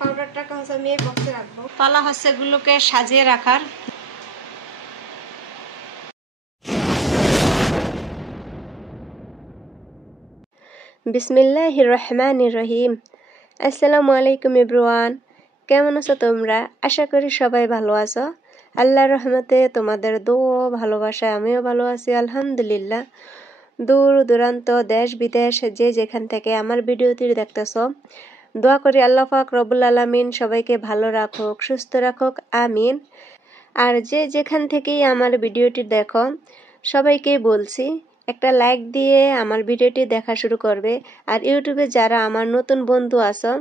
পাউডারটাকে হচ্ছে আমি এই বক্সে রাখবো। পালা হচ্ছে এগুলোকে সাজিয়ে রাখার। বিসমিল্লাহির রহমানির রহিম। আসসালামু আলাইকুম এভরিওয়ান, কেমন আছো তোমরা? আশা করি সবাই ভালো আছো। আল্লাহর রহমতে তোমাদের দোয়া ভালোবাসায় আমিও ভালো আছি আলহামদুলিল্লাহ। দূর দূরান্ত দেশ বিদেশ যে যেখান থেকে আমার ভিডিওটি দেখতেছো, দোয়া করি আল্লাহ পাক রব্বুল আলামিন সবাইকে ভালো রাখুক, সুস্থ রাখুক, আমিন। আর যে যেখান থেকেই আমার ভিডিওটি দেখো, সবাইকে বলছি একটা লাইক দিয়ে আমার ভিডিওটি দেখা শুরু করবে। আর ইউটিউবে যারা আমার নতুন বন্ধু আছো,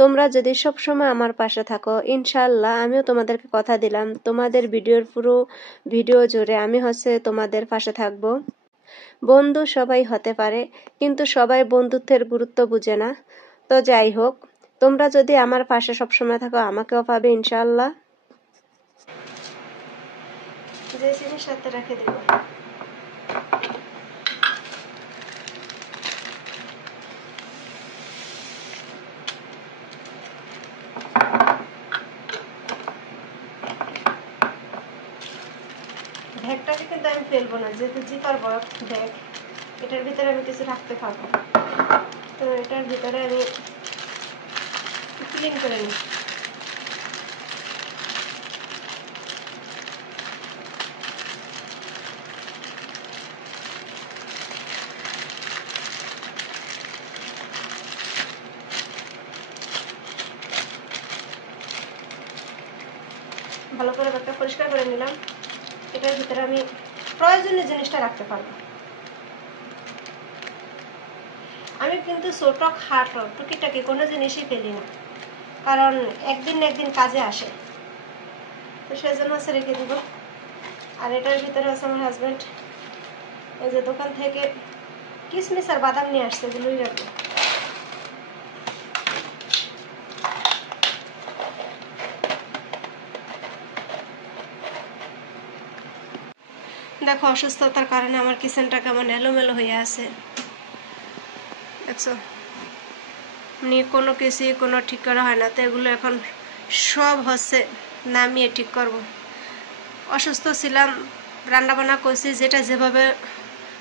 তোমরা যদি সবসময় আমার পাশে থাকো, ইনশাল্লাহ আমিও তোমাদেরকে কথা দিলাম, তোমাদের ভিডিওর পুরো ভিডিও জুড়ে আমি তোমাদের পাশে থাকবো। বন্ধু সবাই হতে পারে, কিন্তু সবাই বন্ধুত্বের গুরুত্ব বুঝে না। তো যাই হোক, তোমরা যদি আমার পাশে সবসময় থাকো, আমাকেও পাবে ইনশাল্লাহ। যে জিনিস সাথে রেখে দেব, ব্যাগটাকে কিন্তু আমি ফেলবো না, যেহেতু জিপার বক্স ব্যাগ, এটার ভিতরে আমি কিছু রাখতে পারবো। তো এটার ভিতরে আমি ক্লিন করে নিই। ভালো করে ব্যাগটা পরিষ্কার করে নিলাম। এটার ভিতরে আমি প্রয়োজনীয় জিনিসটা রাখতে পারবো। আমি কিন্তু ছোট খাটো টুকিটাকি কোনো জিনিসই ফেলি না, কারণ একদিন না একদিন কাজে আসে। তো সেজন্য রেখে দিব। আর এটার ভিতরে আছে আমার হাজব্যান্ড এই যে দোকান থেকে কিশমিশ আর বাদাম নিয়ে আসছে, এগুলোই রাখবো। দেখো, অসুস্থতার কারণে আমার কিচেনটা কেমন এলোমেলো হয়ে আছে, দেখছো? কোনো কিছুই কোনো ঠিক করা হয় না। তো এগুলো এখন সব নামিয়ে ঠিক করব। অসুস্থ ছিলাম, রান্নাবান্না করছি, যেটা যেভাবে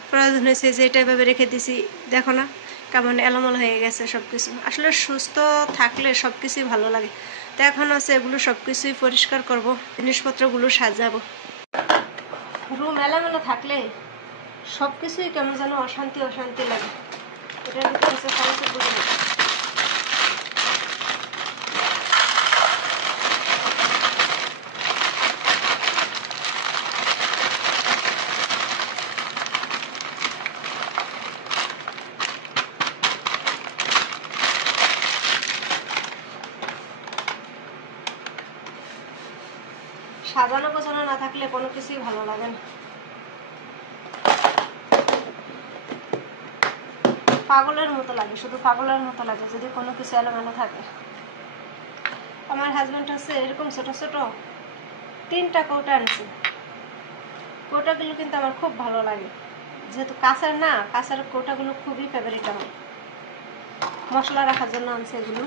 প্রয়োজন হয়েছে যেটা এভাবে রেখে দিছি। দেখো না কেমন এলোমেলো হয়ে গেছে সব কিছু। আসলে সুস্থ থাকলে সব কিছুই ভালো লাগে। তো এখন এগুলো সব কিছুই পরিষ্কার করব, জিনিসপত্রগুলো সাজাবো। রুম এলোমেলো থাকলে সব কিছুই কেমন যেন অশান্তি অশান্তি লাগে। এটার ভিতরে সমস্যা করে সাজানো গোছানো না থাকলে কোনো কিছুই ভালো লাগে না। পাগলের মতো লাগে, শুধু পাগলের মতো লাগে যদি কোনো কিছু এলোমেলো থাকে। আমার হাজব্যান্ড এরকম ছোট ছোট 3টা কৌটা আনছে। কৌটাগুলো কিন্তু আমার খুব ভালো লাগে, যেহেতু কাঁচের না, কাঁচের কৌটাগুলো খুবই ফেভারিট আমার। মশলা রাখার জন্য আনছে এগুলো।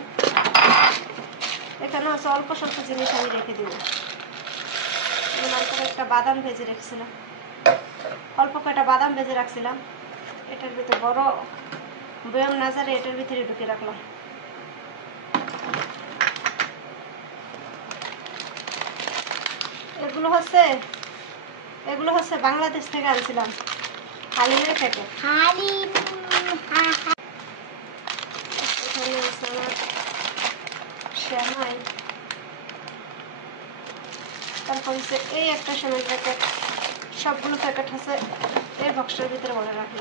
এখানে অল্প স্বল্প জিনিস আমি রেখে দিব। একটা বাদাম ভেজে রেখেছিলাম, অল্প কয়েকটা বাদাম ভেজে রাখছিলাম। এটার ভিতরে বড় বয়াম নাজারে এটার ভিতরে ঢুকে রাখলাম। এগুলো বাংলাদেশ থেকে আনছিলাম, হালিমের প্যাকেট। সেমাই, তারপর এই একটা সেমাই প্যাকেট। সবগুলো প্যাকেট এই বক্সটার ভিতরে ভরে রাখি।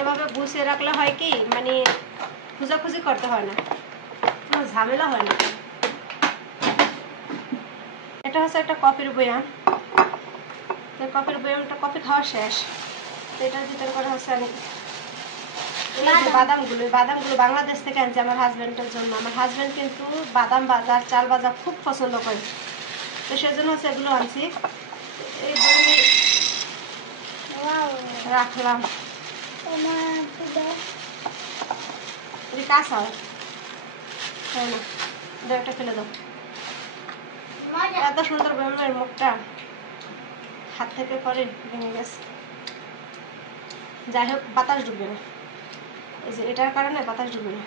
এভাবে গুছিয়ে রাখলে হয় কি, মানে খোঁজাখুঁজি করতে হয় না, কোনো ঝামেলা হয় না। এটা একটা কফির বয়াম। কফির বয়ামটা কফি খাওয়া শেষ। এটার ভিতরে করে আমি বাদামগুলো বাংলাদেশ থেকে আনছি আমার হাজব্যান্ডের জন্য। আমার হাজব্যান্ড কিন্তু বাদাম ভাজা, চাল ভাজা খুব পছন্দ করে। তো সেজন্য এগুলো আনছি। এই রাখলাম। কাঁচা তাই না, একটা ফেলে দাও। এত সুন্দর বেগুনের মুখটা হাত থেকে পরে ভেঙে গেছে। যাই হোক, বাতাস ঢুকবে না, এই যে এটার কারণে বাতাস ঢুকবে না।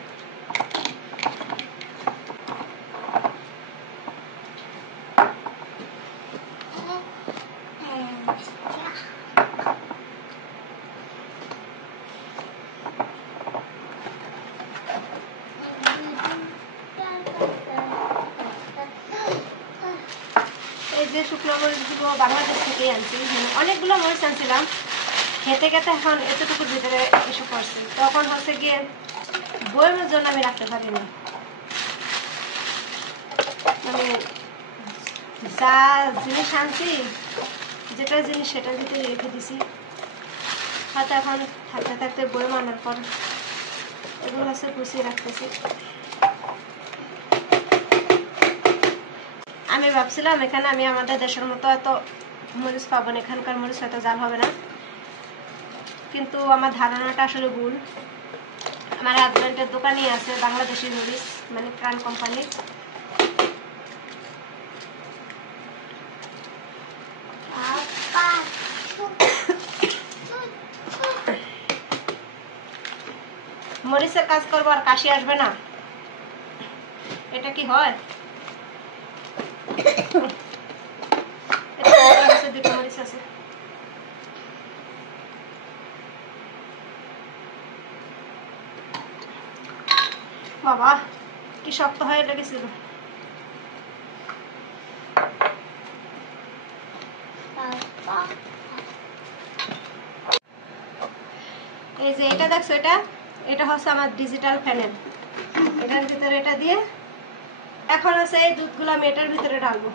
এই যে শুকনো মরিচগুলো বাংলাদেশ থেকেই আনছি, অনেকগুলো মরিচ আনছিলাম, খেতে খেতে এখন এতটুকুর ভিতরে এসে পড়ছে। তখন হচ্ছে গিয়ে বইয়ের জন্য আমি রাখতে পারিনি, মানে যা জিনিস আনছি, যেটা জিনিস সেটার ভিতরে রেখে দিছি। হয়তো এখন থাকতে থাকতে বই আনার পর এগুলো হচ্ছে গুছিয়ে রাখতেছি। আমি ভাবছিলাম এখানে আমি আমাদের দেশের মতো এত মরিচ পাবো না, এখানকার মরিচ এত জাল হবে না, কিন্তু আমার ধারণাটা আসলে ভুল। আমার হাজব্যান্ডের দোকানই আছে বাংলাদেশি মরিচ, মানে প্রাণ কোম্পানি। মরিচের কাজ করবো আর কাশি আসবে না, এটা কি হয়? দুটো মরিচ আছে। বাবা কি শক্ত হয়ে লেগেছিল। এই যে এটা দেখছো, এটা হচ্ছে আমার ডিজিটাল প্যানেল। এটার ভিতরে এটা দিয়ে এখন আছে এই দুধগুলো আমি এটার ভিতরে ঢালবো।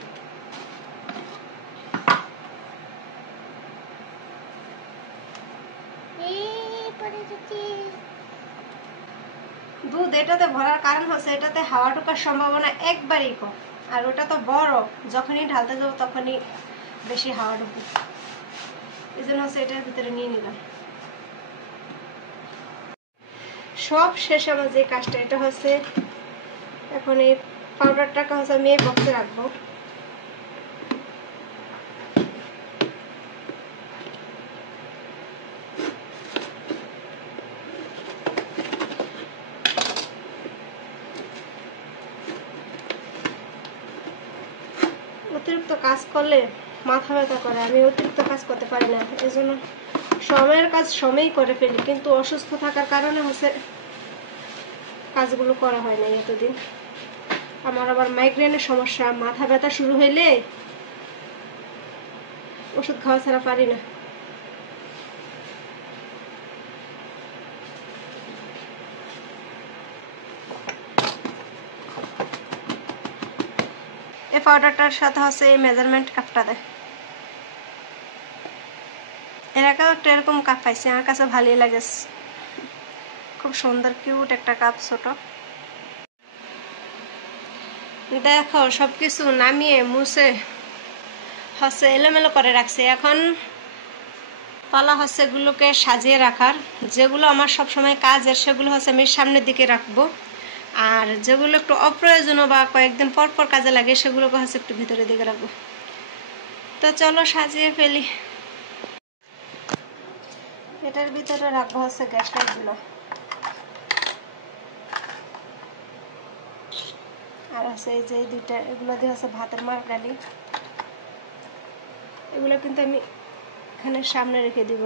দুধ এটাতে ভরার কারণ হচ্ছে এটাতে হাওয়া ঢোকার সম্ভাবনা একবারই কম, আর ওটা তো বড়, যখনই ঢালতে যাবো তখনই বেশি হাওয়া ঢুকবে, এই জন্য হচ্ছে এটার ভিতরে নিয়ে নিলাম। সব শেষ আমার যে কাজটা, এটা হচ্ছে এখন এই পাউডারটাকে হচ্ছে আমি এই বক্সে রাখবো। অতিরিক্ত কাজ করলে মাথা ব্যথা করে, আমি অতিরিক্ত কাজ করতে পারি না, এই জন্য সময়ের কাজ সময়ই করে ফেলি, কিন্তু অসুস্থ থাকার কারণে হচ্ছে কাজগুলো করা হয় না এতদিন। আমার আবার মাইগ্রেনের সমস্যা, মাথা ব্যথা শুরু হইলে ওষুধ খাওয়া ছাড়া পারি না। এই পাউডারটার সাথে হচ্ছে এই মেজারমেন্ট কাপটা দেয়। এর আগেও একটা এরকম কাপ পাইছি, আমার কাছে ভালোই লাগে, খুব সুন্দর কিউট একটা কাপ, ছোট। দেখো সবকিছু নামিয়ে মুছে হচ্ছে এলোমেলো করে রাখছি। এখন পালা হচ্ছে এগুলোকে সাজিয়ে রাখার, যেগুলো আমার সবসময় কাজের সেগুলো হচ্ছে আমি সামনের দিকে রাখবো, আর যেগুলো একটু অপ্রয়োজনীয় বা কয়েকদিন পর পর কাজে লাগে সেগুলোকে হচ্ছে একটু ভিতরের দিকে রাখবো। তো চলো সাজিয়ে ফেলি। এটার ভিতরে রাখবো হচ্ছে গ্যাস লাইটগুলো, আর হচ্ছে এই যে দুইটা, এগুলো দিয়ে হচ্ছে ভাতের মার ডালি, এগুলো কিন্তু আমি এখানে সামনে রেখে দিব।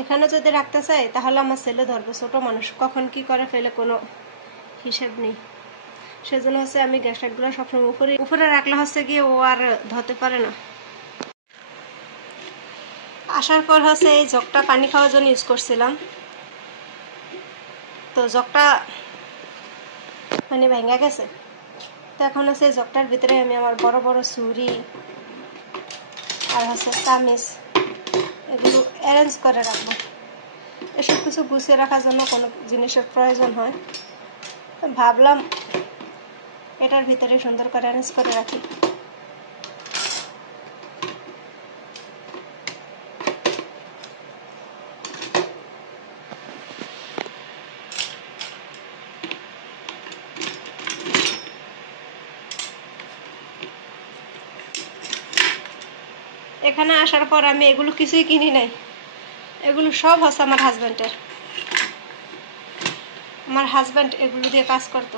এখানে যদি রাখতে চাই তাহলে আমার ছেলে ধরবে, ছোট মানুষ, কখন কি করে ফেলে কোনো হিসাব নেই, সেজন্য হচ্ছে আমি গ্যাস লাইটগুলো সবসময় উপরে উপরে রাখলে হচ্ছে গিয়ে ও আর ধরতে পারে না। আসার পর হচ্ছে এই জগটা পানি খাওয়ার জন্য ইউজ করছিলাম, তো জগটা মানে ভেঙে গেছে, তো এখন হচ্ছে এই জগটার ভিতরে আমি আমার বড় বড় ছুরি আর হচ্ছে চামিচ এগুলো অ্যারেঞ্জ করে রাখবো। এসব কিছু গুছিয়ে রাখার জন্য কোনো জিনিসের প্রয়োজন হয়, ভাবলাম এটার ভিতরে সুন্দর করে অ্যারেঞ্জ করে রাখি। এখানে আসার পর আমি এগুলো কিছুই কিনি নাই, এগুলো সব হচ্ছে আমার হাজব্যান্ডের। আমার হাজব্যান্ড এগুলো দিয়ে কাজ করতো।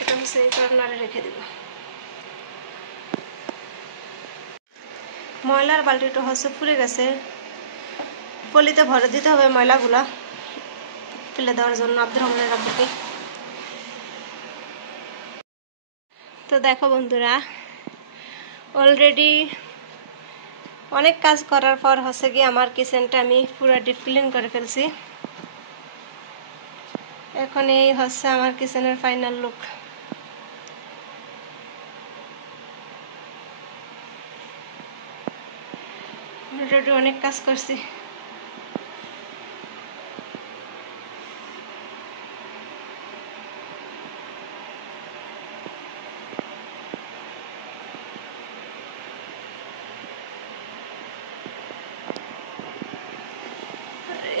এটা হচ্ছে এই কর্নারে রেখে দিব। ময়লার বালতিটা হচ্ছে ফুলে গেছে, পলিতে ভরে দিতে হবে ময়লাগুলা ফেলে দেওয়ার জন্য আব্দুর রহমানের আব্বুকে। তো দেখো বন্ধুরা, অলরেডি অনেক কাজ করার পর হচ্ছে গিয়ে আমার কিচেনটা আমি পুরো ডিপ ক্লিন করে ফেলছি। এখন এই হচ্ছে আমার কিচেনের ফাইনাল লুক। অলরেডি অনেক কাজ করছি।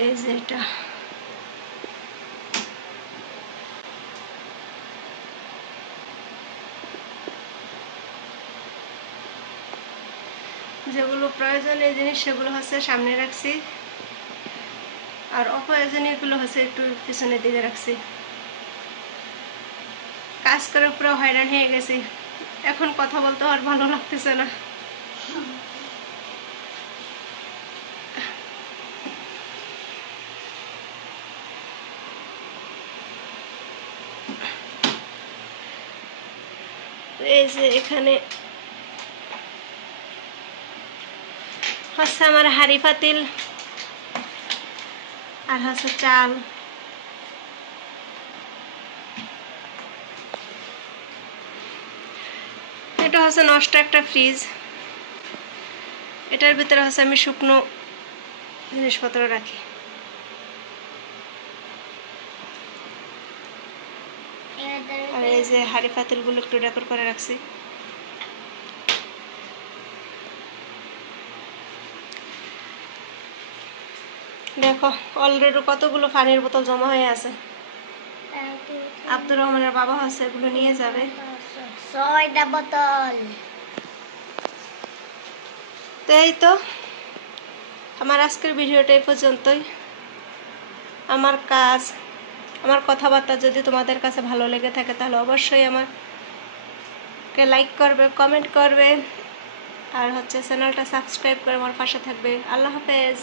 এই যে এটা যেগুলো প্রয়োজনীয় জিনিস সেগুলো হচ্ছে সামনে রাখছি, আর অপ্রয়োজনীয়গুলো হচ্ছে একটু পিছনের দিকে রাখছি। কাজ করে পুরো হয়রান হয়ে গেছি, এখন কথা বলতে আর ভালো লাগতেছে না। এই যে এখানে হচ্ছে আমার হাঁড়ি পাতিল আর হচ্ছে চাল। এটা হচ্ছে নষ্ট একটা ফ্রিজ, এটার ভিতরে হচ্ছে আমি শুকনো জিনিসপত্র রাখি। আর এই যে হাঁড়ি পাতিলগুলো একটু ডেকোর করে রাখছি। দেখো অলরেডি কতগুলো পানির বোতল জমা হয়ে আছে। আব্দুর রহমানের বাবা হচ্ছে এগুলো নিয়ে যাবে। 6টা বোতল। তো এই তো আমার আজকের ভিডিওটা এই পর্যন্তই। আমার কাজ, আমার কথাবার্তা যদি তোমাদের কাছে ভালো লেগে থাকে তাহলে অবশ্যই আমাকে লাইক করবে, কমেন্ট করবে, আর হচ্ছে চ্যানেলটা সাবস্ক্রাইব করে আমার পাশে থাকবে। আল্লাহ হাফেজ।